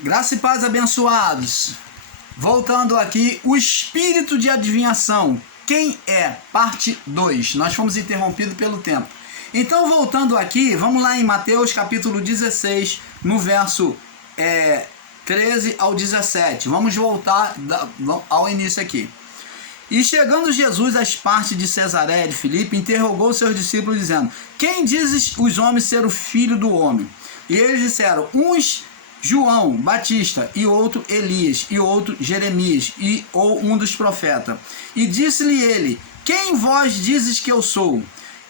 Graça e paz, abençoados. Voltando aqui, o espírito de adivinhação. Quem é? Parte 2. Nós fomos interrompidos pelo tempo. Então, voltando aqui, vamos lá em Mateus capítulo 16, no verso 13 ao 17. Vamos voltar ao início aqui. E chegando Jesus às partes de Cesareia de Filipe, interrogou seus discípulos dizendo: quem dizes os homens ser o filho do homem? E eles disseram: uns João Batista, e outro Elias, e outro Jeremias, ou um dos profetas. E disse-lhe ele: quem vós dizes que eu sou?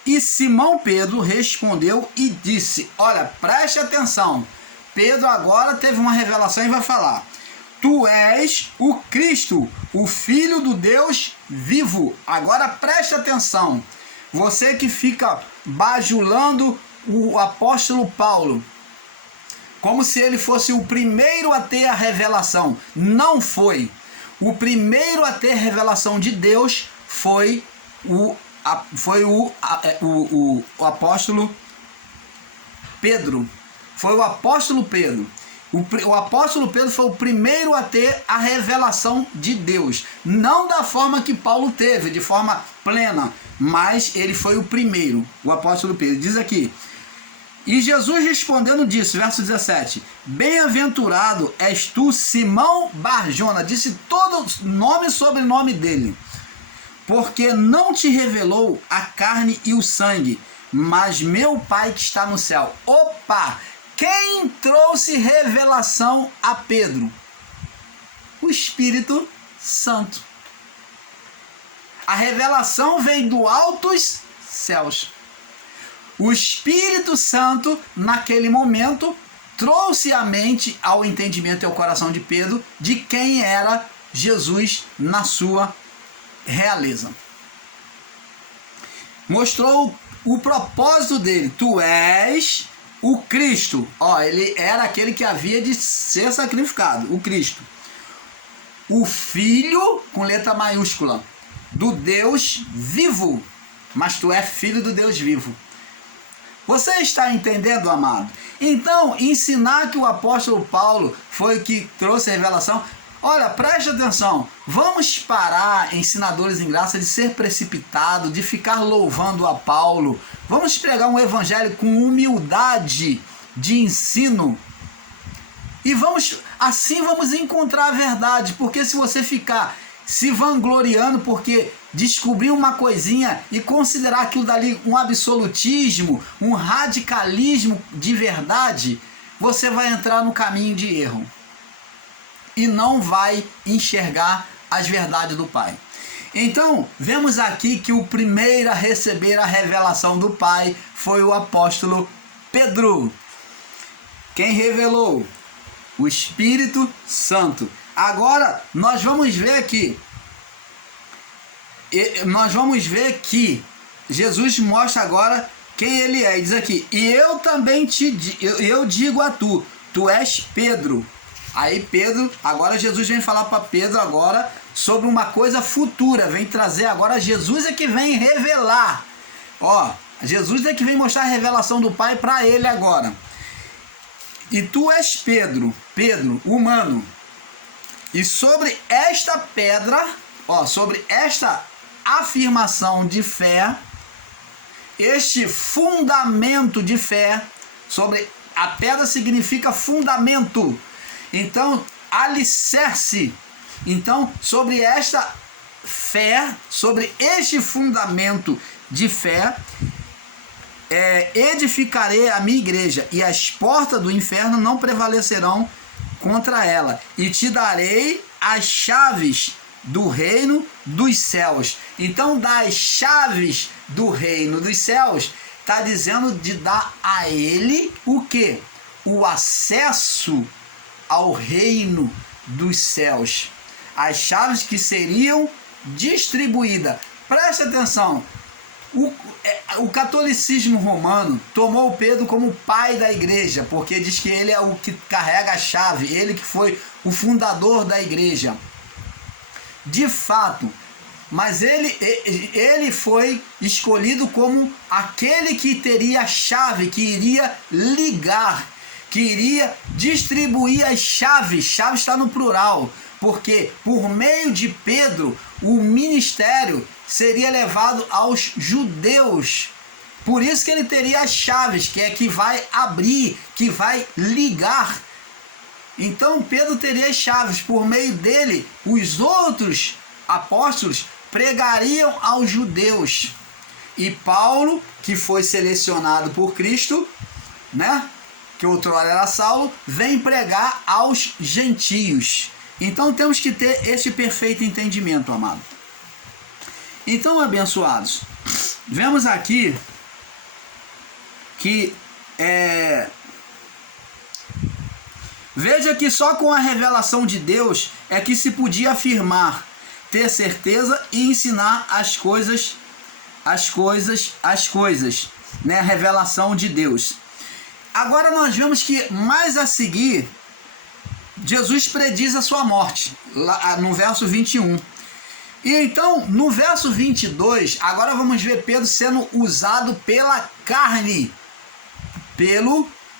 E Simão Pedro respondeu e disse: olha, preste atenção. Pedro agora teve uma revelação e vai falar: tu és o Cristo, o Filho do Deus vivo. Agora preste atenção. Você que fica bajulando o apóstolo Paulo, como se ele fosse o primeiro a ter a revelação. Não foi. O primeiro a ter revelação de Deus foi o apóstolo Pedro. Foi o apóstolo Pedro. O apóstolo Pedro foi o primeiro a ter a revelação de Deus. Não da forma que Paulo teve, de forma plena, mas ele foi o primeiro, o apóstolo Pedro. Diz aqui: e Jesus respondendo disse, verso 17: bem-aventurado és tu, Simão Barjona. Disse todo nome e sobrenome dele. Porque não te revelou a carne e o sangue, mas meu Pai que está no céu. Opa! Quem trouxe revelação a Pedro? O Espírito Santo. A revelação veio do altos céus. O Espírito Santo, naquele momento, trouxe a mente ao entendimento e ao coração de Pedro de quem era Jesus na sua realeza. Mostrou o propósito dele. Tu és o Cristo. Ele era aquele que havia de ser sacrificado, o Cristo. O Filho, com letra maiúscula, do Deus vivo. Mas tu és filho do Deus vivo. Você está entendendo, amado? Então, ensinar que o apóstolo Paulo foi o que trouxe a revelação. Olha, preste atenção. Vamos parar, ensinadores em graça, de ser precipitado, de ficar louvando a Paulo. Vamos pregar um evangelho com humildade de ensino. E assim vamos encontrar a verdade. Porque se você ficar se vangloriando porque descobrir uma coisinha e considerar aquilo dali um absolutismo, um radicalismo de verdade, você vai entrar no caminho de erro e não vai enxergar as verdades do Pai. Então, vemos aqui que o primeiro a receber a revelação do Pai foi o apóstolo Pedro. Quem revelou? O Espírito Santo. Agora, nós vamos ver aqui. Jesus mostra agora quem ele é. Ele diz aqui: e eu também eu digo a tu, tu és Pedro. Aí Pedro, agora Jesus vem falar para Pedro agora sobre uma coisa futura. Vem trazer agora, Jesus é que vem revelar. Jesus é que vem mostrar a revelação do Pai para ele agora. E tu és Pedro, humano. E sobre esta pedra, sobre esta afirmação de fé, este fundamento de fé, sobre a pedra significa fundamento. Então, alicerce. Então, sobre esta fé, sobre este fundamento de fé, edificarei a minha igreja, e as portas do inferno não prevalecerão contra ela, e te darei as chaves do reino dos céus. Então, das chaves do reino dos céus, está dizendo de dar a ele o quê? O acesso ao reino dos céus. As chaves que seriam distribuídas. Preste atenção. O catolicismo romano tomou Pedro como pai da igreja, porque diz que ele é o que carrega a chave, ele que foi o fundador da igreja. De fato, mas ele foi escolhido como aquele que teria a chave, que iria ligar, queria distribuir as chaves. Chaves está no plural, porque por meio de Pedro o ministério seria levado aos judeus. Por isso que ele teria as chaves, que vai abrir, que vai ligar. Então Pedro teria as chaves. Por meio dele, os outros apóstolos pregariam aos judeus. E Paulo, que foi selecionado por Cristo, né, que outrora era Saulo, vem pregar aos gentios. Então temos que ter esse perfeito entendimento, amado. Então, abençoados, vemos aqui que veja que só com a revelação de Deus é que se podia afirmar, ter certeza e ensinar as coisas, né? A revelação de Deus. Agora nós vemos que mais a seguir, Jesus prediz a sua morte, lá no verso 21. E então, no verso 22, agora vamos ver Pedro sendo usado pela carne.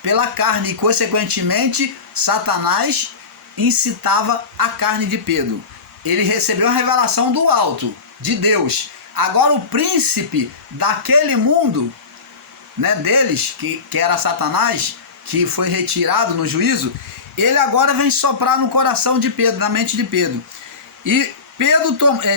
Pela carne, e consequentemente, Satanás incitava a carne de Pedro. Ele recebeu a revelação do alto, de Deus. Agora o príncipe daquele mundo, né, deles, que era Satanás, que foi retirado no juízo, ele agora vem soprar no coração de Pedro, na mente de Pedro. E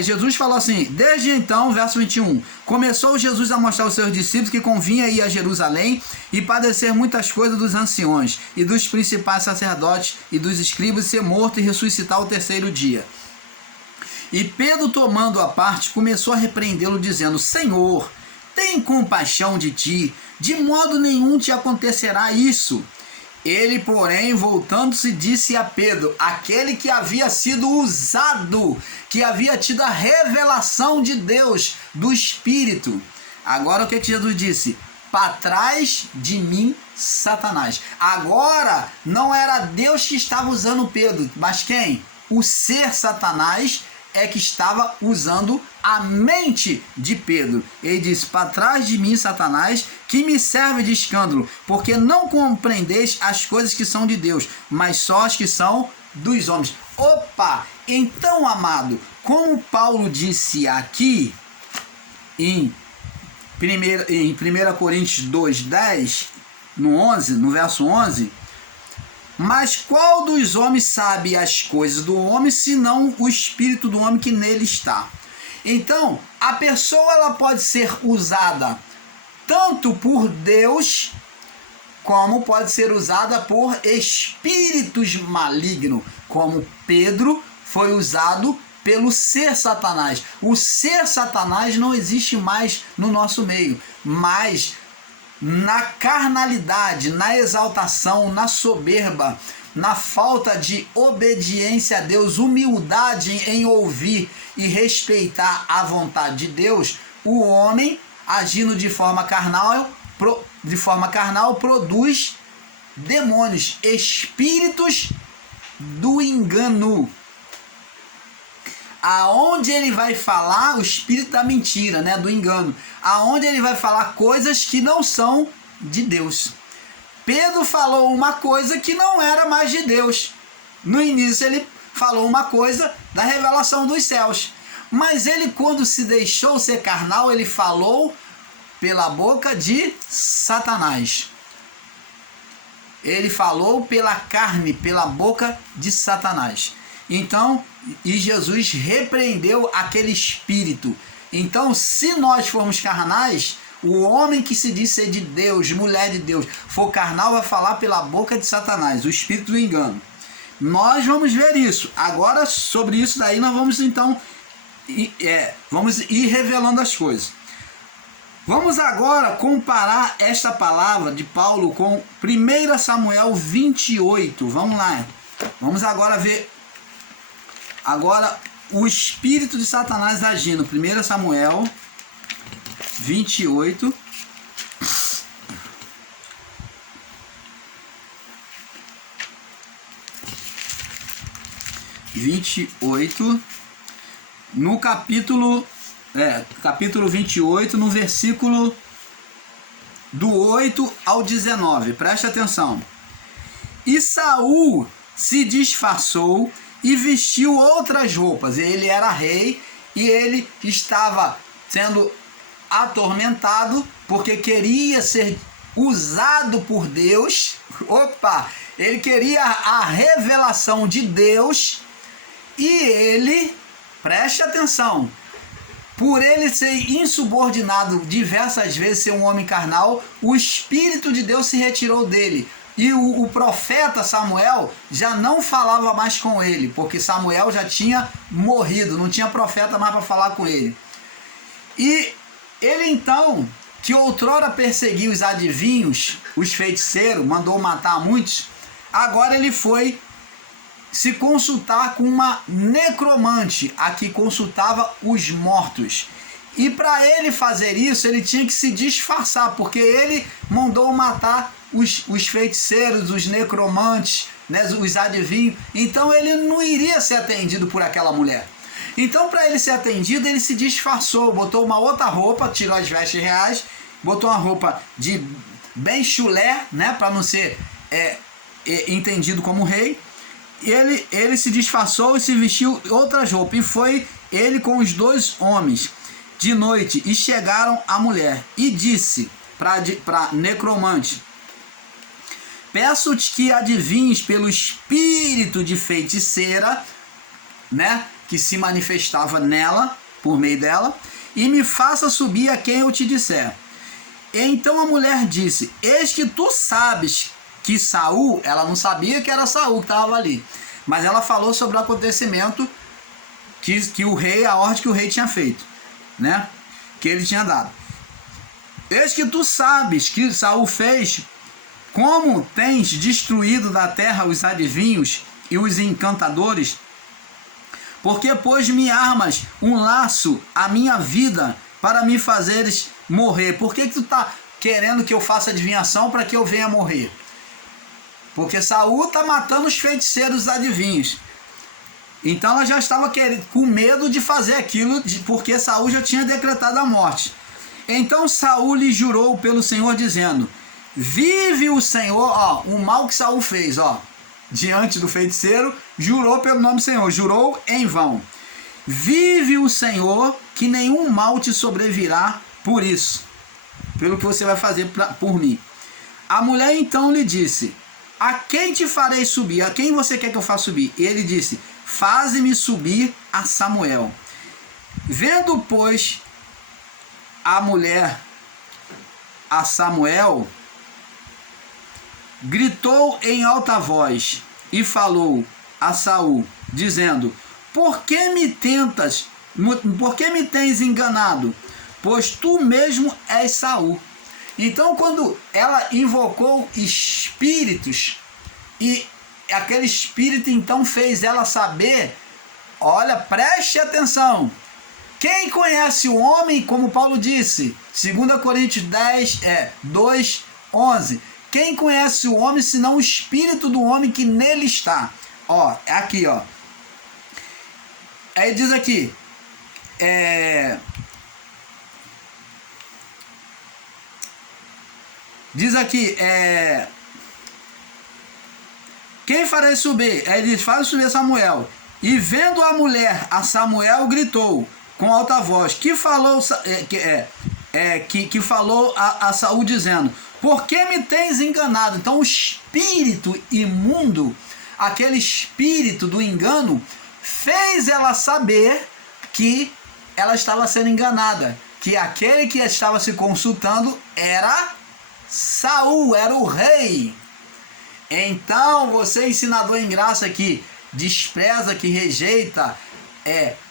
Jesus falou assim, desde então, verso 21, começou Jesus a mostrar aos seus discípulos que convinha ir a Jerusalém e padecer muitas coisas dos anciões e dos principais sacerdotes e dos escribas, ser morto e ressuscitar ao terceiro dia. E Pedro, tomando a parte, começou a repreendê-lo, dizendo, Senhor, tem compaixão de ti, de modo nenhum te acontecerá isso. Ele, porém, voltando-se, disse a Pedro, aquele que havia sido usado, que havia tido a revelação de Deus, do Espírito. Agora o que Jesus disse? Para trás de mim, Satanás. Agora não era Deus que estava usando Pedro, mas quem? O ser Satanás é que estava usando a mente de Pedro. Ele diz, para trás de mim, Satanás, que me serve de escândalo, porque não compreendeis as coisas que são de Deus, mas só as que são dos homens. Opa! Então, amado, como Paulo disse aqui, em 1 Coríntios 2:10, no verso 11, mas qual dos homens sabe as coisas do homem, senão o espírito do homem que nele está? Então, a pessoa ela pode ser usada tanto por Deus, como pode ser usada por espíritos malignos, como Pedro foi usado pelo ser Satanás. O ser Satanás não existe mais no nosso meio, mas na carnalidade, na exaltação, na soberba, na falta de obediência a Deus, humildade em ouvir e respeitar a vontade de Deus, o homem, agindo de forma carnal, produz demônios, espíritos do engano. Aonde ele vai falar, o espírito da mentira, né, do engano, aonde ele vai falar coisas que não são de Deus. Pedro falou uma coisa que não era mais de Deus. No início ele falou uma coisa da revelação dos céus, mas ele, quando se deixou ser carnal, ele falou pela boca de Satanás. Ele falou pela carne, pela boca de Satanás. Então, e Jesus repreendeu aquele espírito. Então, se nós formos carnais, o homem que se diz ser de Deus, mulher de Deus, for carnal, vai falar pela boca de Satanás, o espírito do engano. Nós vamos ver isso. Agora, sobre isso daí, nós vamos então vamos ir revelando as coisas. Vamos agora comparar esta palavra de Paulo com 1 Samuel 28. Vamos lá. Vamos agora ver o espírito de Satanás agindo. 1 Samuel 28. No capítulo 28, no versículo do 8 ao 19. Preste atenção. E Saul se disfarçou e vestiu outras roupas. Ele era rei e ele estava sendo atormentado porque queria ser usado por Deus. Opa! Ele queria a revelação de Deus e ele, preste atenção, por ele ser insubordinado diversas vezes, ser um homem carnal, o Espírito de Deus se retirou dele. E o profeta Samuel já não falava mais com ele, porque Samuel já tinha morrido, não tinha profeta mais para falar com ele. E ele então, que outrora perseguia os adivinhos, os feiticeiros, mandou matar muitos, agora ele foi se consultar com uma necromante, a que consultava os mortos. E para ele fazer isso, ele tinha que se disfarçar, porque ele mandou matar os feiticeiros, os necromantes, né, os adivinhos. Então ele não iria ser atendido por aquela mulher. Então, para ele ser atendido, ele se disfarçou, botou uma outra roupa, tirou as vestes reais, botou uma roupa de bem chulé, né, para não ser entendido como rei. Ele se disfarçou e se vestiu outras roupas. E foi ele com os dois homens de noite, e chegaram à mulher, e disse para necromante: peço-te que adivinhes pelo espírito de feiticeira, né, que se manifestava nela, por meio dela, e me faça subir a quem eu te disser. Então a mulher disse: eis que tu sabes que Saul, ela não sabia que era Saul que estava ali, mas ela falou sobre o acontecimento que o rei, a ordem que o rei tinha feito, né, que ele tinha dado. Eis que tu sabes que Saul fez, como tens destruído da terra os adivinhos e os encantadores, porque pôs me armas um laço à minha vida para me fazeres morrer. Por que tu está querendo que eu faça adivinhação para que eu venha morrer? Porque Saul está matando os feiticeiros, os adivinhos. Então ela já estava com medo de fazer aquilo, porque Saul já tinha decretado a morte. Então Saul lhe jurou pelo Senhor, dizendo: vive o Senhor, ó, o mal que Saul fez, ó, diante do feiticeiro, jurou pelo nome do Senhor, jurou em vão. Vive o Senhor, que nenhum mal te sobrevirá por isso, pelo que você vai fazer por mim. A mulher então lhe disse: a quem te farei subir? A quem você quer que eu faça subir? E ele disse: faze-me subir a Samuel. Vendo, pois, a mulher a Samuel, gritou em alta voz e falou a Saul, dizendo: por que me tentas? Por que me tens enganado? Pois tu mesmo és Saul. Então, quando ela invocou espíritos, e aquele espírito então fez ela saber, olha, preste atenção, quem conhece o homem, como Paulo disse, 2 Coríntios 2, 11, quem conhece o homem, senão o espírito do homem que nele está? Ó, aqui, ó. Aí diz aqui, quem farei subir? Aí ele diz: faz subir Samuel. E vendo a mulher a Samuel, gritou com alta voz, que falou a Saul, dizendo: por que me tens enganado? Então o espírito imundo, aquele espírito do engano, fez ela saber que ela estava sendo enganada, que aquele que estava se consultando era Saul, era o rei. Então você, ensinador em graça, que despreza, que rejeita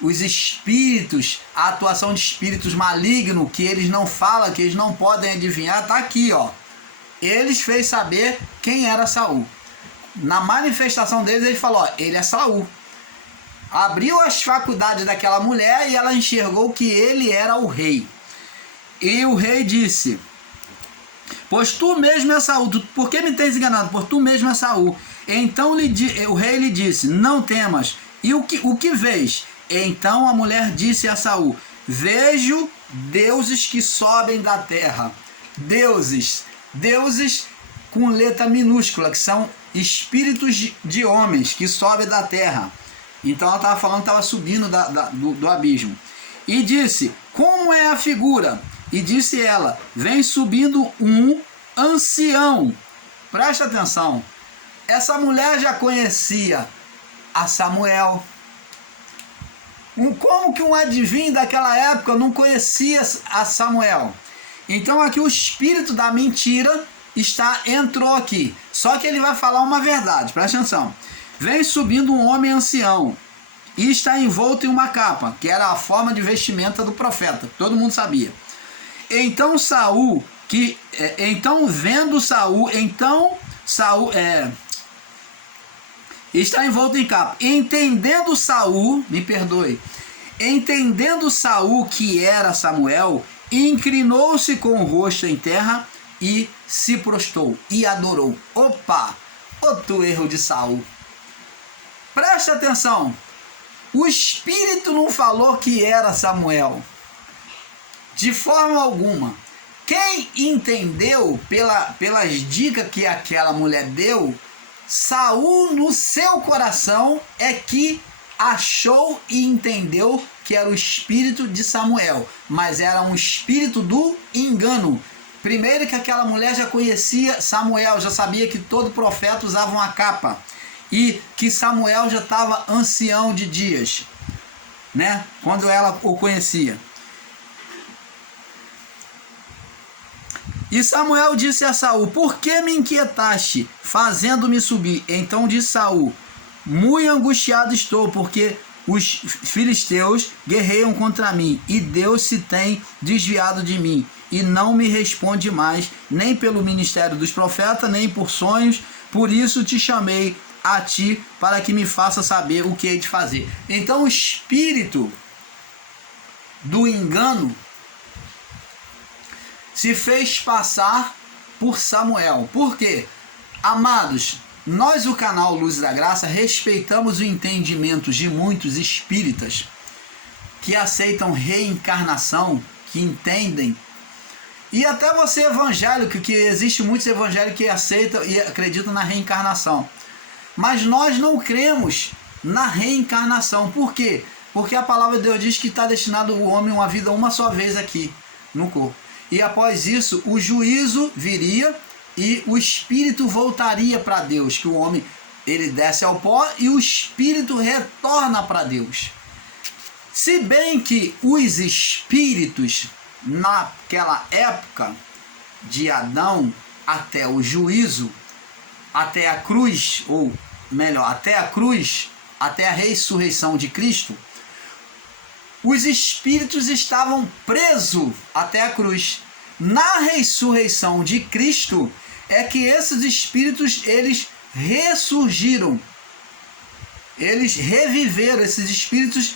os espíritos, a atuação de espíritos malignos, que eles não falam, que eles não podem adivinhar, tá aqui, ó. Eles fez saber quem era Saul. Na manifestação deles, ele falou: ó, ele é Saul. Abriu as faculdades daquela mulher e ela enxergou que ele era o rei. E o rei disse: pois tu mesmo é Saul, por que me tens enganado? Por tu mesmo é Saul. Então o rei lhe disse: não temas. E o que vês? Então a mulher disse a Saul: vejo deuses que sobem da terra. Deuses com letra minúscula, que são espíritos de homens que sobem da terra. Então ela estava falando que estava subindo do abismo. E disse: como é a figura? E disse ela: vem subindo um ancião. Presta atenção. Essa mulher já conhecia a Samuel. Como que um adivinho daquela época não conhecia a Samuel? Então aqui o espírito da mentira entrou aqui. Só que ele vai falar uma verdade, presta atenção. Vem subindo um homem ancião e está envolto em uma capa, que era a forma de vestimenta do profeta, todo mundo sabia. Então vendo Saul, está envolto em capa. Entendendo Saul que era Samuel, inclinou-se com o rosto em terra e se prostrou e adorou. Opa! Outro erro de Saul. Preste atenção. O Espírito não falou que era Samuel. De forma alguma. Quem entendeu pelas dicas que aquela mulher deu, Saul no seu coração é que achou e entendeu que era o espírito de Samuel, mas era um espírito do engano. Primeiro que aquela mulher já conhecia Samuel, já sabia que todo profeta usava uma capa e que Samuel já estava ancião de dias, né? Quando ela o conhecia. E Samuel disse a Saul: por que me inquietaste, fazendo-me subir? Então disse Saul: muito angustiado estou, porque os filisteus guerreiam contra mim, e Deus se tem desviado de mim, e não me responde mais, nem pelo ministério dos profetas, nem por sonhos. Por isso te chamei a ti, para que me faça saber o que hei de fazer. Então o espírito do engano se fez passar por Samuel. Por quê? Amados, nós, o canal Luz da Graça, respeitamos o entendimento de muitos espíritas que aceitam reencarnação, que entendem, e até você evangélico, que existe muitos evangélicos que aceitam e acreditam na reencarnação. Mas nós não cremos na reencarnação. Por quê? Porque a palavra de Deus diz que está destinado o homem uma vida uma só vez aqui no corpo. E após isso, o juízo viria e o espírito voltaria para Deus, que o homem ele desce ao pó e o espírito retorna para Deus. Se bem que os espíritos naquela época de Adão até o juízo, até a cruz, ou melhor, até a ressurreição de Cristo, os espíritos estavam presos até a cruz. Na ressurreição de Cristo é que esses espíritos eles ressurgiram. Eles reviveram, esses espíritos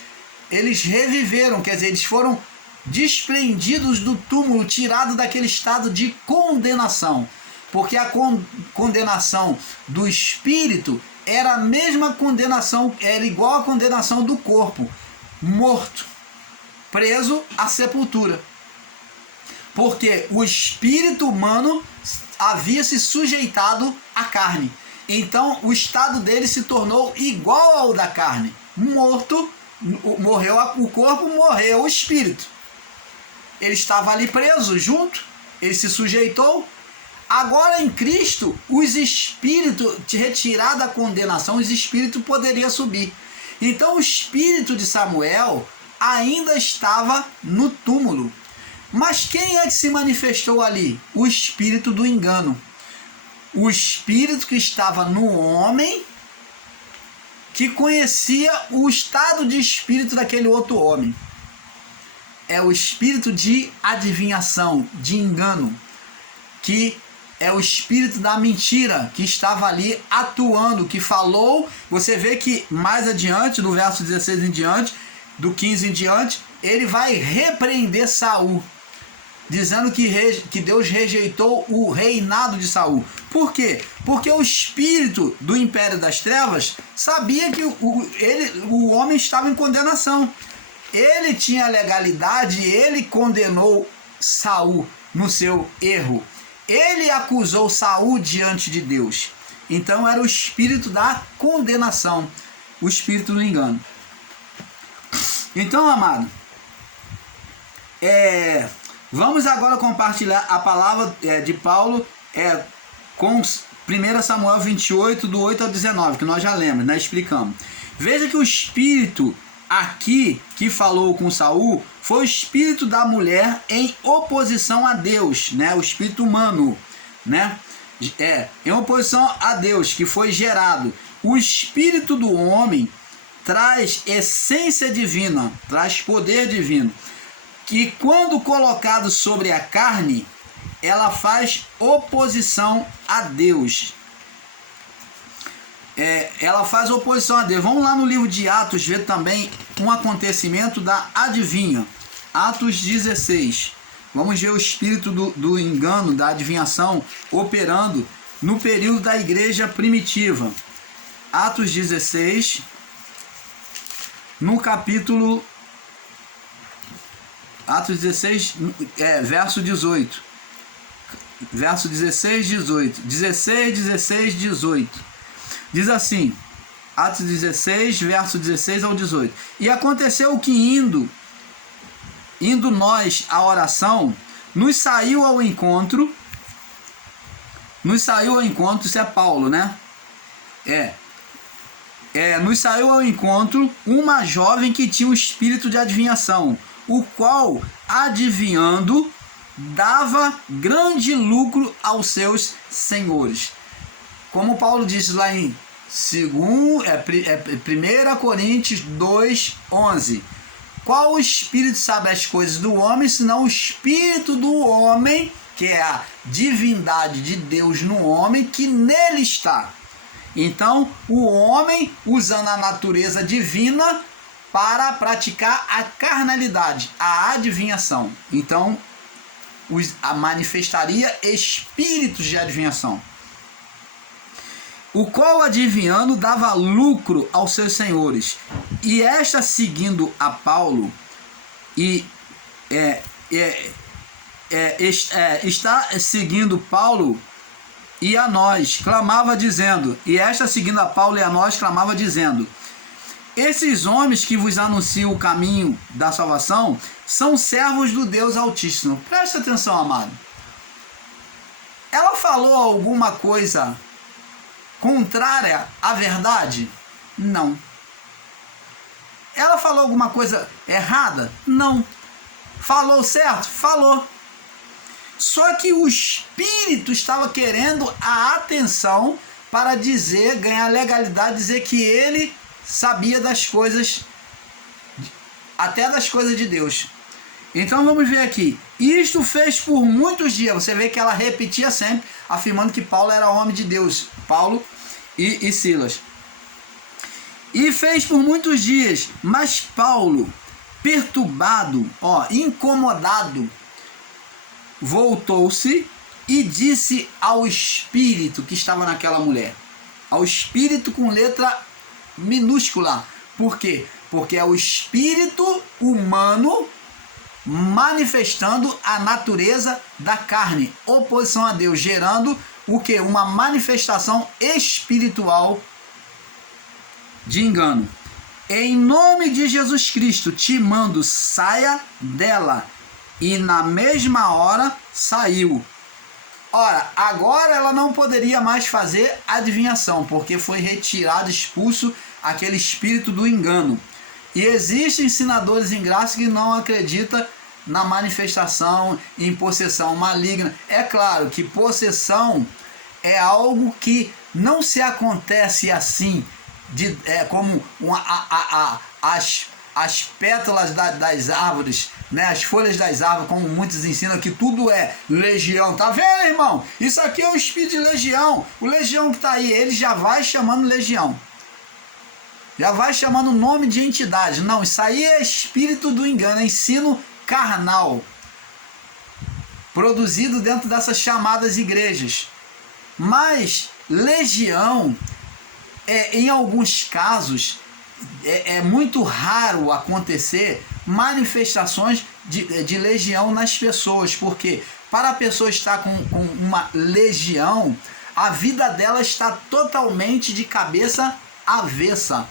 eles reviveram, quer dizer, eles foram desprendidos do túmulo, tirados daquele estado de condenação. Porque a condenação do espírito era a mesma condenação, era igual à condenação do corpo, morto, preso à sepultura. Porque o espírito humano havia se sujeitado à carne. Então o estado dele se tornou igual ao da carne. Morto, morreu o corpo, morreu o espírito. Ele estava ali preso junto, ele se sujeitou. Agora em Cristo, os espíritos, retirados da condenação, os espíritos poderiam subir. Então o espírito de Samuel ainda estava no túmulo. Mas quem é que se manifestou ali? O espírito do engano. O espírito que estava no homem, que conhecia o estado de espírito daquele outro homem. É o espírito de adivinhação, de engano, que é o espírito da mentira, que estava ali atuando, que falou. Você vê que mais adiante, do verso 16 em diante, do 15 em diante, ele vai repreender Saul, dizendo que Deus rejeitou o reinado de Saul. Por quê? Porque o espírito do Império das Trevas sabia que o homem estava em condenação. Ele tinha legalidade, ele condenou Saul no seu erro. Ele acusou Saul diante de Deus. Então era o espírito da condenação, o espírito do engano. Então, amado, vamos agora compartilhar a palavra de Paulo com 1 Samuel 28, do 8 ao 19, que nós já lemos, né? Explicamos. Veja que o espírito aqui que falou com Saul foi o espírito da mulher em oposição a Deus, né? O espírito humano, né? Em oposição a Deus, que foi gerado. O espírito do homem traz essência divina, traz poder divino, que quando colocado sobre a carne, ela faz oposição a Deus. Ela faz oposição a Deus. Vamos lá no livro de Atos ver também um acontecimento da adivinha. Atos 16. Vamos ver o espírito do engano, da adivinhação, operando no período da igreja primitiva. Atos 16, no capítulo... Atos 16, verso 18. Verso 16, 18. 16, 16, 18. Diz assim, Atos 16, verso 16 ao 18. E aconteceu que indo nós à oração, nos saiu ao encontro, isso é Paulo, né? Nos saiu ao encontro uma jovem que tinha um espírito de adivinhação, o qual, adivinhando, dava grande lucro aos seus senhores. Como Paulo diz lá em 1 Coríntios 2, 11. Qual o espírito sabe as coisas do homem, senão o espírito do homem, que é a divindade de Deus no homem, que nele está. Então, o homem, usando a natureza divina para praticar a carnalidade, a adivinhação. Então, manifestaria espíritos de adivinhação. O qual, adivinhando, dava lucro aos seus senhores. E esta, seguindo a Paulo, está seguindo Paulo e a nós, clamava dizendo, esses homens que vos anunciam o caminho da salvação são servos do Deus Altíssimo. Presta atenção, amado. Ela falou alguma coisa contrária à verdade? Não. Ela falou alguma coisa errada? Não. Falou certo? Falou. Só que o espírito estava querendo a atenção para dizer, ganhar legalidade, dizer que ele sabia das coisas, até das coisas de Deus. Então vamos ver aqui. Isto fez por muitos dias. Você vê que ela repetia sempre, afirmando que Paulo era homem de Deus. Paulo e Silas. E fez por muitos dias. Mas Paulo, perturbado, incomodado, voltou-se e disse ao espírito que estava naquela mulher. Ao espírito com letra minúscula. Por quê? Porque é o espírito humano manifestando a natureza da carne, oposição a Deus, gerando o que? Uma manifestação espiritual de engano. Em nome de Jesus Cristo te mando, saia dela. E na mesma hora saiu. Ora, agora ela não poderia mais fazer adivinhação, porque foi retirado, expulso aquele espírito do engano. E existem ensinadores em graça que não acreditam na manifestação em possessão maligna. É claro que possessão é algo que não se acontece assim, como as pétalas das árvores, né? As folhas das árvores, como muitos ensinam que tudo é legião. Tá vendo, irmão? Isso aqui é um espírito de legião. O legião que está aí, ele já vai chamando legião. Já vai chamando o nome de entidade. Não, isso aí é espírito do engano, é ensino carnal, produzido dentro dessas chamadas igrejas. Mas legião, em alguns casos, é muito raro acontecer manifestações de legião nas pessoas, porque para a pessoa estar com uma legião, a vida dela está totalmente de cabeça avessa.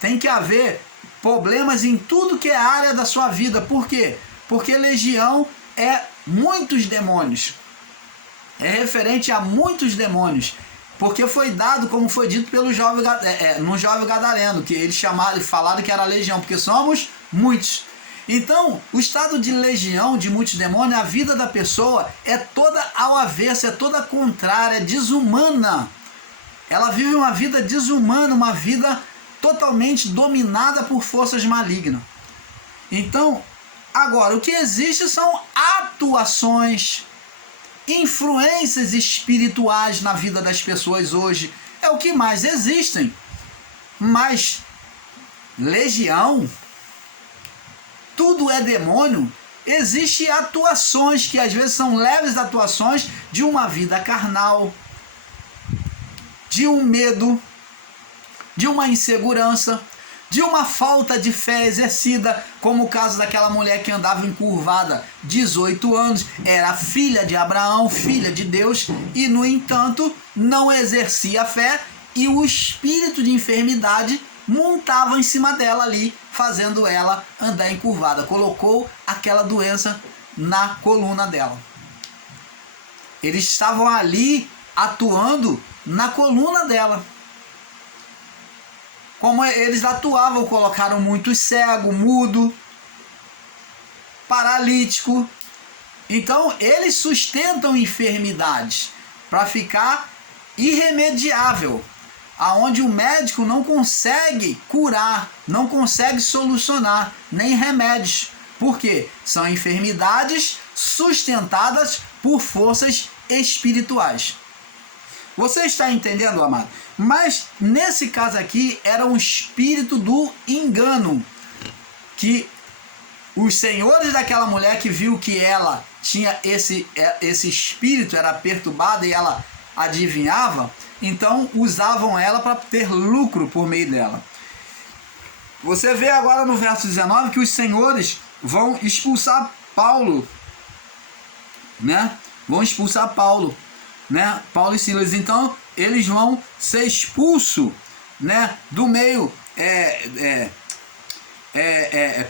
Tem que haver problemas em tudo que é área da sua vida. Por quê? Porque legião é muitos demônios. É referente a muitos demônios. Porque foi dado, como foi dito pelo jovem, no jovem gadareno, que eles falaram que era legião, porque somos muitos. Então, o estado de legião, de muitos demônios, a vida da pessoa é toda ao avesso, é toda contrária, desumana. Ela vive uma vida desumana, uma vida totalmente dominada por forças malignas. Então, agora, o que existe são atuações, influências espirituais na vida das pessoas hoje. É o que mais existem. Mas legião, tudo é demônio. Existem atuações que às vezes são leves atuações de uma vida carnal, de um medo, de uma insegurança, de uma falta de fé exercida, como o caso daquela mulher que andava encurvada 18 anos, era filha de Abraão, filha de Deus, e no entanto não exercia fé, e o espírito de enfermidade montava em cima dela ali, fazendo ela andar encurvada, colocou aquela doença na coluna dela. Eles estavam ali atuando na coluna dela. Como eles atuavam, colocaram muitos cego, mudo, paralítico. Então, eles sustentam enfermidades para ficar irremediável, aonde o médico não consegue curar, não consegue solucionar, nem remédios. Por quê? São enfermidades sustentadas por forças espirituais. Você está entendendo, amado? Mas nesse caso aqui era um espírito do engano, que os senhores daquela mulher que viu que ela tinha esse espírito, era perturbada e ela adivinhava, então usavam ela para ter lucro por meio dela. Você vê agora no verso 19 que os senhores vão expulsar Paulo, né? Vão expulsar Paulo, né? Paulo e Silas. Então eles vão ser expulsos, né? Do meio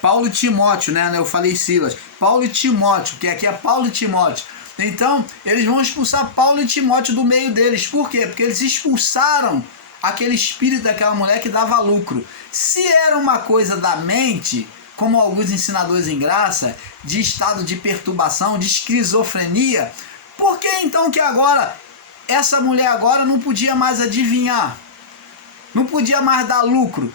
Paulo e Timóteo, né? Eu falei Silas, Paulo e Timóteo, que aqui é Paulo e Timóteo. Então eles vão expulsar Paulo e Timóteo do meio deles. Por quê? Porque eles expulsaram aquele espírito daquela mulher que dava lucro. Se era uma coisa da mente, como alguns ensinadores em graça, de estado de perturbação, de esquizofrenia, por que então que agora essa mulher agora não podia mais adivinhar? Não podia mais dar lucro?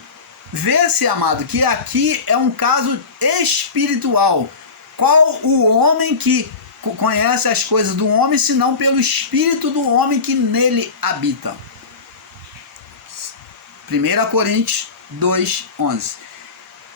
Vê-se, amado, que aqui é um caso espiritual. Qual o homem que conhece as coisas do homem, senão pelo espírito do homem que nele habita? 1 Coríntios 2:11.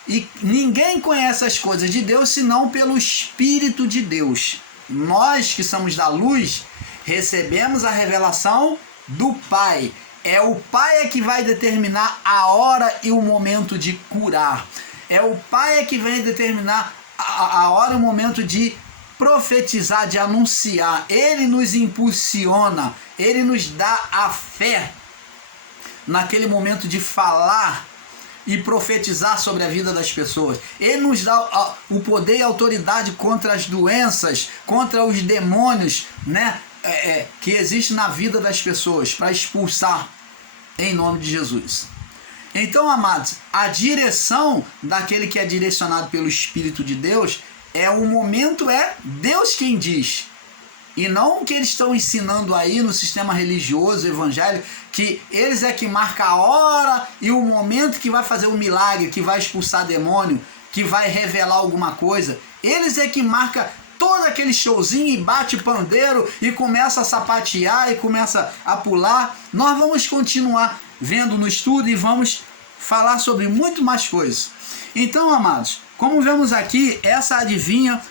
E ninguém conhece as coisas de Deus, senão pelo Espírito de Deus. Nós que somos da luz, recebemos a revelação do Pai. É o Pai que vai determinar a hora e o momento de curar. É o Pai que vai determinar a hora e o momento de profetizar, de anunciar. Ele nos impulsiona, Ele nos dá a fé naquele momento de falar e profetizar sobre a vida das pessoas. Ele nos dá o poder e a autoridade contra as doenças, contra os demônios, né, que existem na vida das pessoas, para expulsar em nome de Jesus. Então, amados, a direção daquele que é direcionado pelo Espírito de Deus o momento é Deus quem diz. E não o que eles estão ensinando aí no sistema religioso, evangélico, que eles que marcam a hora e o momento que vai fazer o milagre, que vai expulsar demônio, que vai revelar alguma coisa. Eles que marcam todo aquele showzinho e bate pandeiro e começa a sapatear e começa a pular. Nós vamos continuar vendo no estudo e vamos falar sobre muito mais coisas. Então, amados, como vemos aqui, essa adivinha,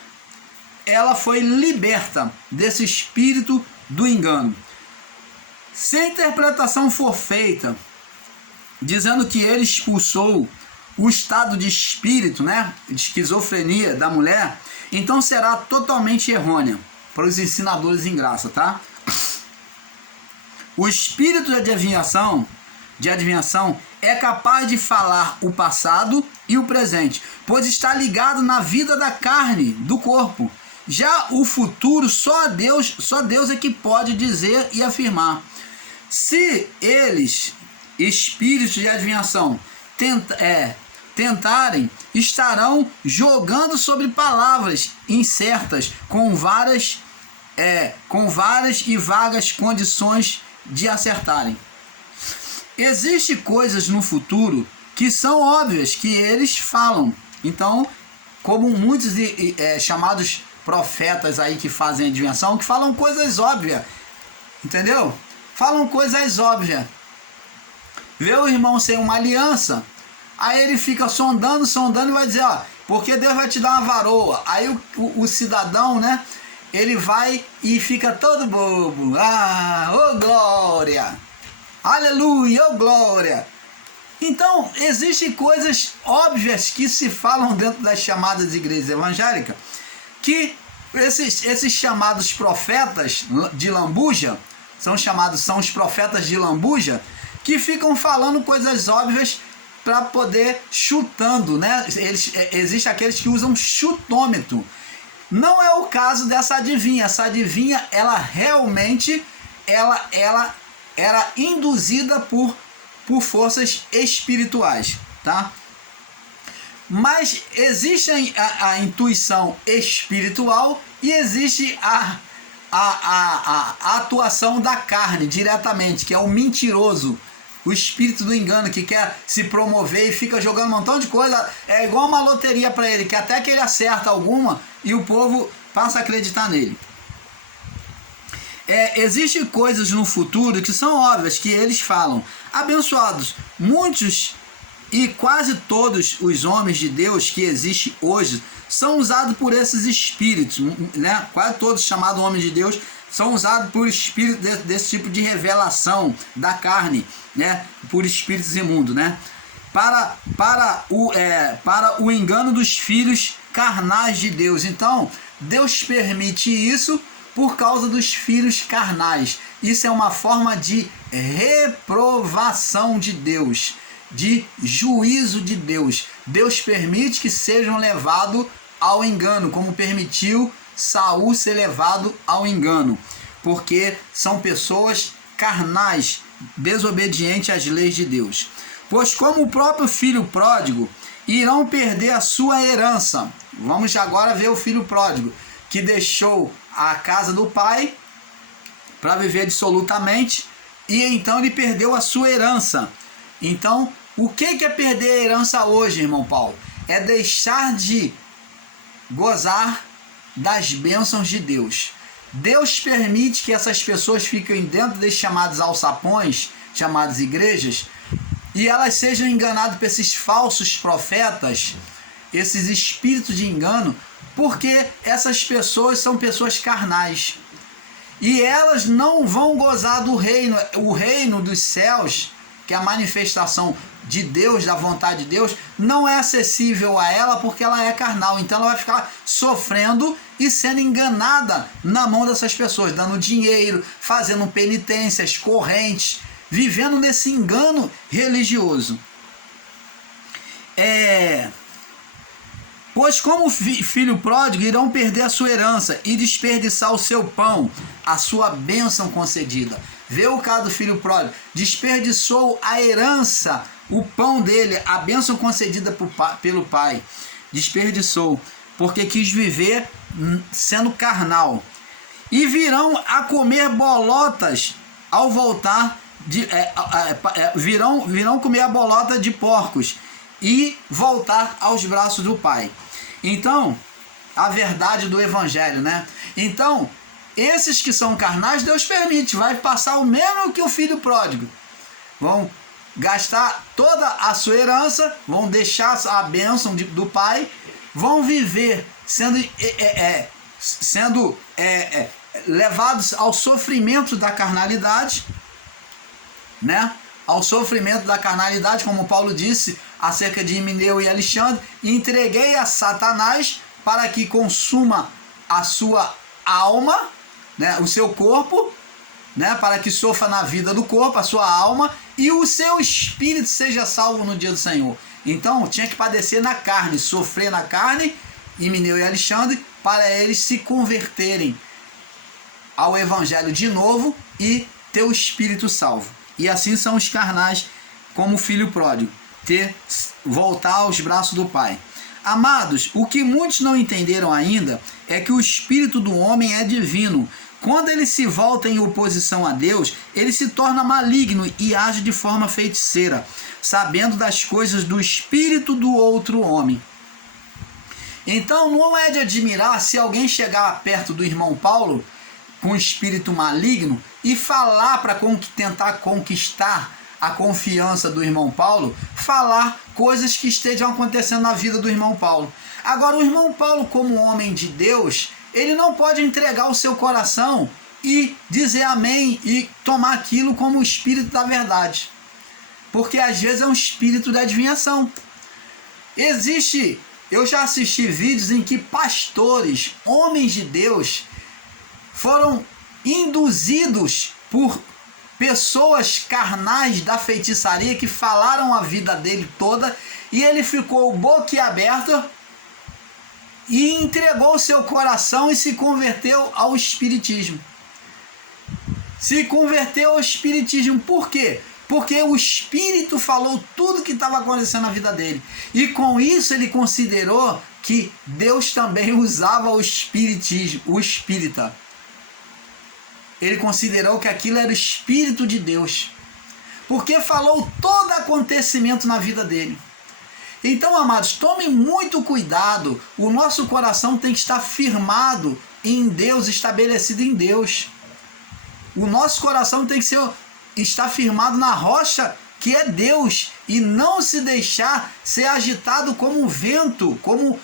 ela foi liberta desse espírito do engano. Se a interpretação for feita dizendo que ele expulsou o estado de espírito, né, de esquizofrenia da mulher, então será totalmente errônea para os ensinadores em graça, tá? O espírito de adivinhação é capaz de falar o passado e o presente, pois está ligado na vida da carne, do corpo. Já o futuro, só Deus é que pode dizer e afirmar. Se eles, espíritos de adivinhação, tentarem, estarão jogando sobre palavras incertas com várias e vagas condições de acertarem. Existem coisas no futuro que são óbvias, que eles falam. Então, como muitos chamados profetas aí que fazem adivinhação, que falam coisas óbvias, entendeu? Falam coisas óbvias. Vê o irmão sem uma aliança, aí ele fica sondando e vai dizer, ó, porque Deus vai te dar uma varoa. Aí o cidadão, né, ele vai e fica todo bobo. Ah, ô glória! Aleluia, ô glória! Então, existem coisas óbvias que se falam dentro das chamadas igrejas evangélicas, que esses chamados profetas de lambuja, são os profetas de lambuja, que ficam falando coisas óbvias para poder chutando, né? Existem aqueles que usam chutômetro. Não é o caso dessa adivinha. Essa adivinha, ela realmente ela era induzida por forças espirituais, tá? Mas existe a intuição espiritual e existe a atuação da carne diretamente, que é o mentiroso, o espírito do engano, que quer se promover e fica jogando um montão de coisa. É igual uma loteria para ele, que até que ele acerta alguma e o povo passa a acreditar nele. Existem coisas no futuro que são óbvias, que eles falam. Abençoados, muitos e quase todos os homens de Deus que existem hoje são usados por esses espíritos, né? Quase todos chamados homens de Deus são usados por espíritos desse tipo de revelação da carne, né? Por espíritos imundos, né? Para o engano dos filhos carnais de Deus. Então, Deus permite isso por causa dos filhos carnais. Isso é uma forma de reprovação de Deus, de juízo de Deus. Deus permite que sejam levados ao engano, como permitiu Saul ser levado ao engano, porque são pessoas carnais, desobedientes às leis de Deus. Pois como o próprio filho pródigo, irão perder a sua herança. Vamos agora ver o filho pródigo, que deixou a casa do pai para viver dissolutamente, e então ele perdeu a sua herança. Então, o que é perder a herança hoje, irmão Paulo? É deixar de gozar das bênçãos de Deus. Deus permite que essas pessoas fiquem dentro desses chamados alçapões, chamadas igrejas, e elas sejam enganadas por esses falsos profetas, esses espíritos de engano, porque essas pessoas são pessoas carnais. E elas não vão gozar do reino, o reino dos céus, que é a manifestação de Deus, da vontade de Deus, não é acessível a ela porque ela é carnal. Então ela vai ficar sofrendo e sendo enganada na mão dessas pessoas, dando dinheiro, fazendo penitências, correntes, vivendo nesse engano religioso. Pois como filho pródigo irão perder a sua herança e desperdiçar o seu pão, a sua bênção concedida. Vê o caso do filho pródigo, desperdiçou a herança, o pão dele, a bênção concedida pelo pai, desperdiçou, porque quis viver sendo carnal. E virão a comer bolotas ao voltar, virão comer a bolota de porcos e voltar aos braços do pai. Então, a verdade do evangelho, né? Então, esses que são carnais, Deus permite, vai passar o mesmo que o filho pródigo. Vão gastar toda a sua herança, vão deixar a bênção do pai, vão viver sendo levados ao sofrimento da carnalidade, né? Ao sofrimento da carnalidade, como Paulo disse acerca de Himeneu e Alexandre, e entreguei a Satanás para que consuma a sua alma, né, o seu corpo, né, para que sofra na vida do corpo, a sua alma, e o seu espírito seja salvo no dia do Senhor. Então tinha que padecer na carne, sofrer na carne, Himeneu e Alexandre, para eles se converterem ao evangelho de novo e ter o espírito salvo. E assim são os carnais, como o filho pródigo, voltar aos braços do Pai. Amados, o que muitos não entenderam ainda é que o espírito do homem é divino. Quando ele se volta em oposição a Deus, ele se torna maligno e age de forma feiticeira, sabendo das coisas do espírito do outro homem. Então não é de admirar se alguém chegar perto do irmão Paulo com espírito maligno e falar para tentar conquistar a confiança do irmão Paulo, falar coisas que estejam acontecendo na vida do irmão Paulo. Agora, o irmão Paulo, como homem de Deus, ele não pode entregar o seu coração e dizer amém e tomar aquilo como o espírito da verdade, porque às vezes é um espírito da adivinhação. Eu já assisti vídeos em que pastores, homens de Deus, foram induzidos por pessoas carnais da feitiçaria que falaram a vida dele toda, e ele ficou boquiaberto e entregou seu coração e se converteu ao espiritismo. Se converteu ao espiritismo. Por quê? Porque o espírito falou tudo que estava acontecendo na vida dele. E com isso ele considerou que Deus também usava o espiritismo, o espírita. Ele considerou que aquilo era o Espírito de Deus, porque falou todo acontecimento na vida dele. Então, amados, tomem muito cuidado. O nosso coração tem que estar firmado em Deus, estabelecido em Deus. O nosso coração tem que estar firmado na rocha que é Deus, e não se deixar ser agitado como um vento, como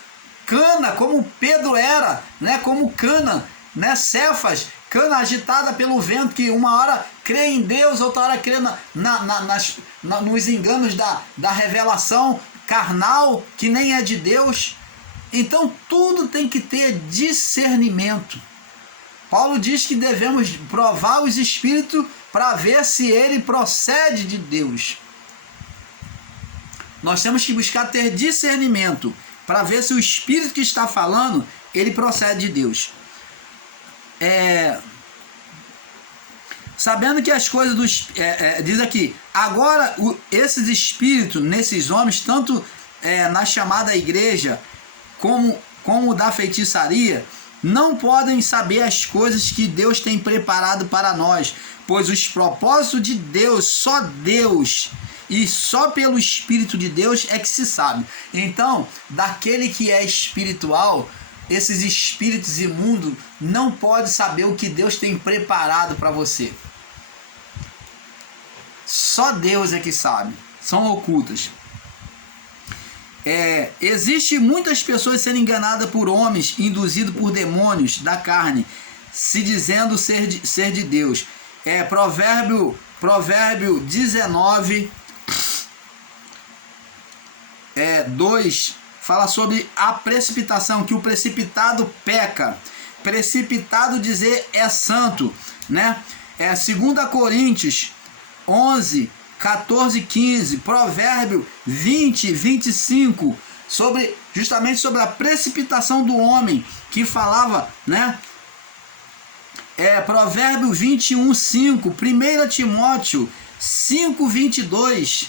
cana, como Pedro era, né? Como cana, né? Cefas, cana agitada pelo vento, que uma hora crê em Deus, outra hora crê nos enganos da revelação carnal, que nem é de Deus. Então tudo tem que ter discernimento. Paulo diz que devemos provar os espíritos para ver se ele procede de Deus. Nós temos que buscar ter discernimento para ver se o espírito que está falando, ele procede de Deus. Sabendo que as coisas diz aqui, agora esses espíritos nesses homens, tanto na chamada igreja como da feitiçaria, não podem saber as coisas que Deus tem preparado para nós, pois os propósitos de Deus, só Deus e só pelo Espírito de Deus é que se sabe. Então, daquele que é espiritual, esses espíritos imundos não podem saber o que Deus tem preparado para você. Só Deus é que sabe. São ocultas. Existe muitas pessoas sendo enganadas por homens, induzidos por demônios da carne, se dizendo ser de Deus. Provérbio 19, 2, fala sobre a precipitação, que o precipitado peca. Precipitado dizer é santo, né? 2 Coríntios 11, 14, 15, Provérbio 20, 25, justamente sobre a precipitação do homem, que falava, né? Provérbio 21, 5, 1 Timóteo 5, 22,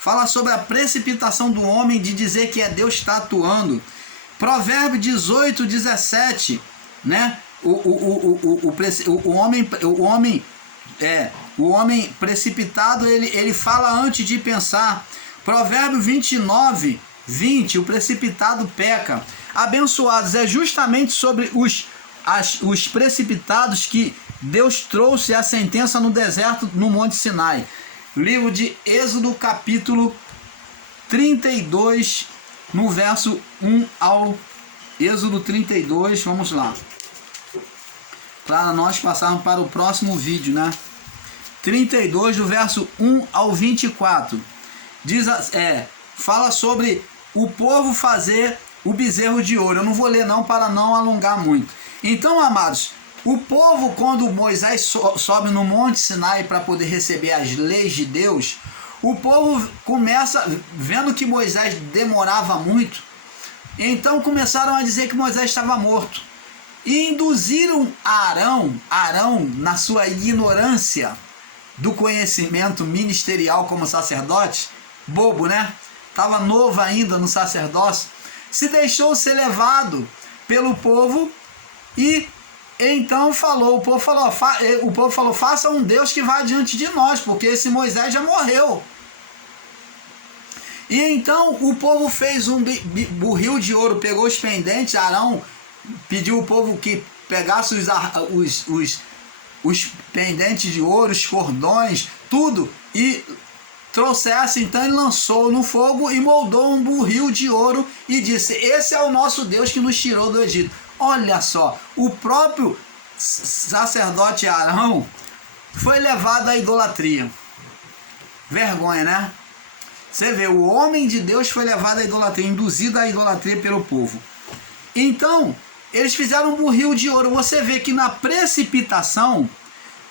fala sobre a precipitação do homem de dizer que Deus está atuando. Provérbio 18, 17, né? O homem precipitado, ele fala antes de pensar. Provérbio 29, 20, o precipitado peca. Abençoados, é justamente sobre os precipitados que Deus trouxe a sentença no deserto, no Monte Sinai. Livro de Êxodo, capítulo 32, no verso 1 ao Êxodo 32, vamos lá. Para nós passarmos para o próximo vídeo, né? 32, do verso 1 ao 24. Fala sobre o povo fazer o bezerro de ouro. Eu não vou ler não, para não alongar muito. Então, amados, O povo, quando Moisés sobe no Monte Sinai para poder receber as leis de Deus, o povo começa, vendo que Moisés demorava muito, então começaram a dizer que Moisés estava morto. E induziram Arão, na sua ignorância do conhecimento ministerial como sacerdote, bobo, né? Estava novo ainda no sacerdócio, se deixou ser levado pelo povo e então o povo falou, faça um Deus que vá adiante de nós, porque esse Moisés já morreu. E então o povo fez um burril de ouro, pegou os pendentes, Arão pediu o povo que pegasse os pendentes de ouro, os cordões, tudo, e trouxesse. Então ele lançou no fogo e moldou um burril de ouro e disse: esse é o nosso Deus que nos tirou do Egito. Olha só, o próprio sacerdote Arão foi levado à idolatria. Vergonha, né? Você vê, o homem de Deus foi levado à idolatria, induzido à idolatria pelo povo. Então, eles fizeram um burril de ouro. Você vê que na precipitação,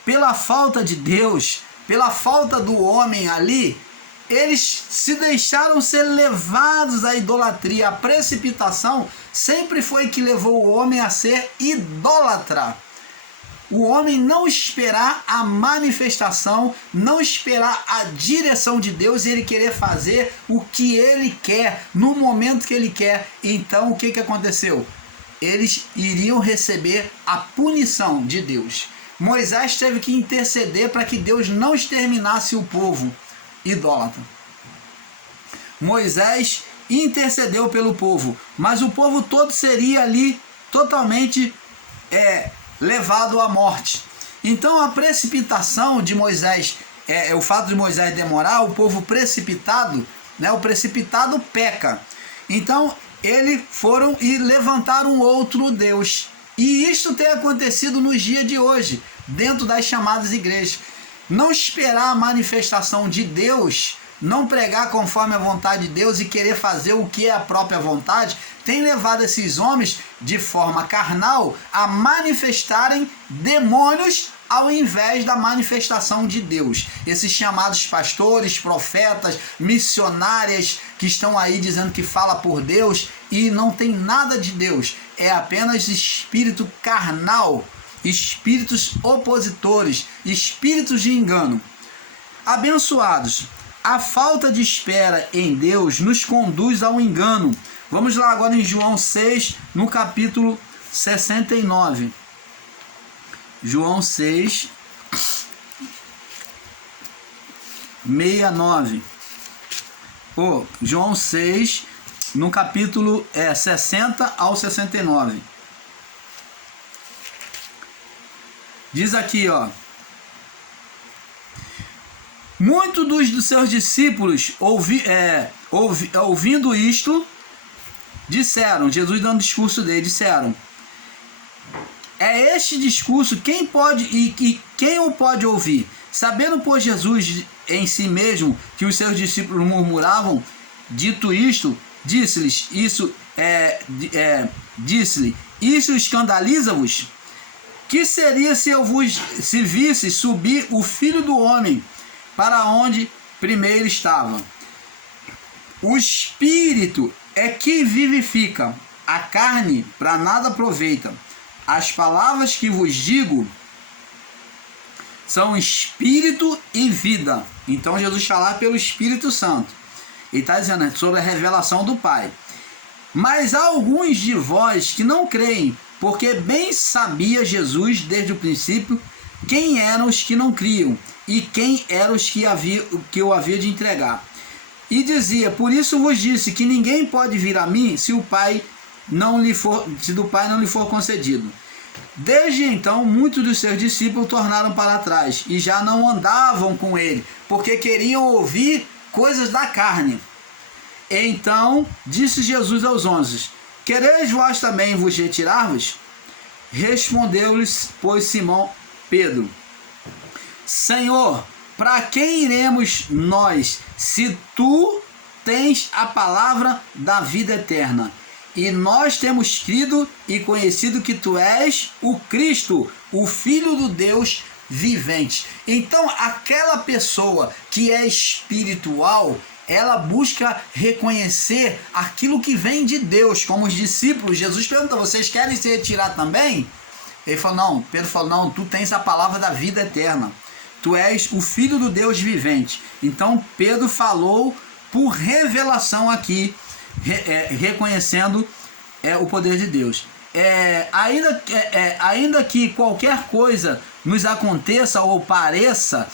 pela falta de Deus, pela falta do homem ali, eles se deixaram ser levados à idolatria. A precipitação sempre foi que levou o homem a ser idólatra. O homem não esperar a manifestação, não esperar a direção de Deus e ele querer fazer o que ele quer, no momento que ele quer. Então o que aconteceu? Eles iriam receber a punição de Deus. Moisés teve que interceder para que Deus não exterminasse o povo idólatra. Moisés intercedeu pelo povo, mas o povo todo seria ali totalmente levado à morte. Então a precipitação de Moisés, o fato de Moisés demorar, o povo precipitado, né, o precipitado peca. Então eles foram e levantaram outro Deus. E isto tem acontecido nos dias de hoje, dentro das chamadas igrejas. Não esperar a manifestação de Deus, não pregar conforme a vontade de Deus e querer fazer o que é a própria vontade, tem levado esses homens, de forma carnal, a manifestarem demônios ao invés da manifestação de Deus. Esses chamados pastores, profetas, missionárias que estão aí dizendo que fala por Deus e não tem nada de Deus. É apenas espírito carnal, espíritos opositores, espíritos de engano. Abençoados, a falta de espera em Deus nos conduz ao engano. Vamos lá agora em João 6, no capítulo 69. João 6, 69. João 6, no capítulo 60 ao 69. Diz aqui, muitos dos seus discípulos, ouvindo isto, disseram, Jesus dando discurso dele, disseram: é este discurso, quem pode e quem o pode ouvir? Sabendo, pois, Jesus em si mesmo que os seus discípulos murmuravam, dito isto, disse-lhes, isso escandaliza-vos? Que seria se visse subir o Filho do Homem para onde primeiro estava? O Espírito é que vivifica, a carne para nada aproveita. As palavras que vos digo são espírito e vida. Então Jesus fala pelo Espírito Santo. Ele está dizendo sobre a revelação do Pai. Mas há alguns de vós que não creem, porque bem sabia Jesus desde o princípio quem eram os que não criam e quem eram os que eu havia de entregar. E dizia: por isso vos disse que ninguém pode vir a mim se do Pai não lhe for concedido. Desde então, muitos dos seus discípulos tornaram para trás e já não andavam com ele, porque queriam ouvir coisas da carne. Então disse Jesus aos 11: quereis vós também vos retirar-vos? Respondeu-lhes, pois, Simão Pedro: Senhor, para quem iremos nós, se tu tens a palavra da vida eterna? E nós temos crido e conhecido que tu és o Cristo, o Filho do Deus vivente. Então, aquela pessoa que é espiritual, ela busca reconhecer aquilo que vem de Deus, como os discípulos. Jesus pergunta: vocês querem se retirar também? Ele falou, não. Pedro falou, não, tu tens a palavra da vida eterna. Tu és o Filho do Deus vivente. Então Pedro falou por revelação aqui, reconhecendo o poder de Deus. Ainda que qualquer coisa nos aconteça ou pareça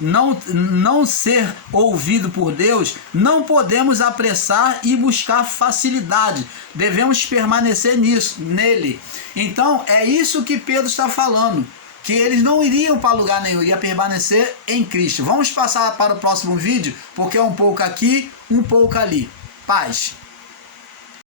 não ser ouvido por Deus, não podemos apressar e buscar facilidade. Devemos permanecer nele. Então é isso que Pedro está falando, que eles não iriam para lugar nenhum, iria permanecer em Cristo. Vamos passar para o próximo vídeo, porque é um pouco aqui, um pouco ali. Paz.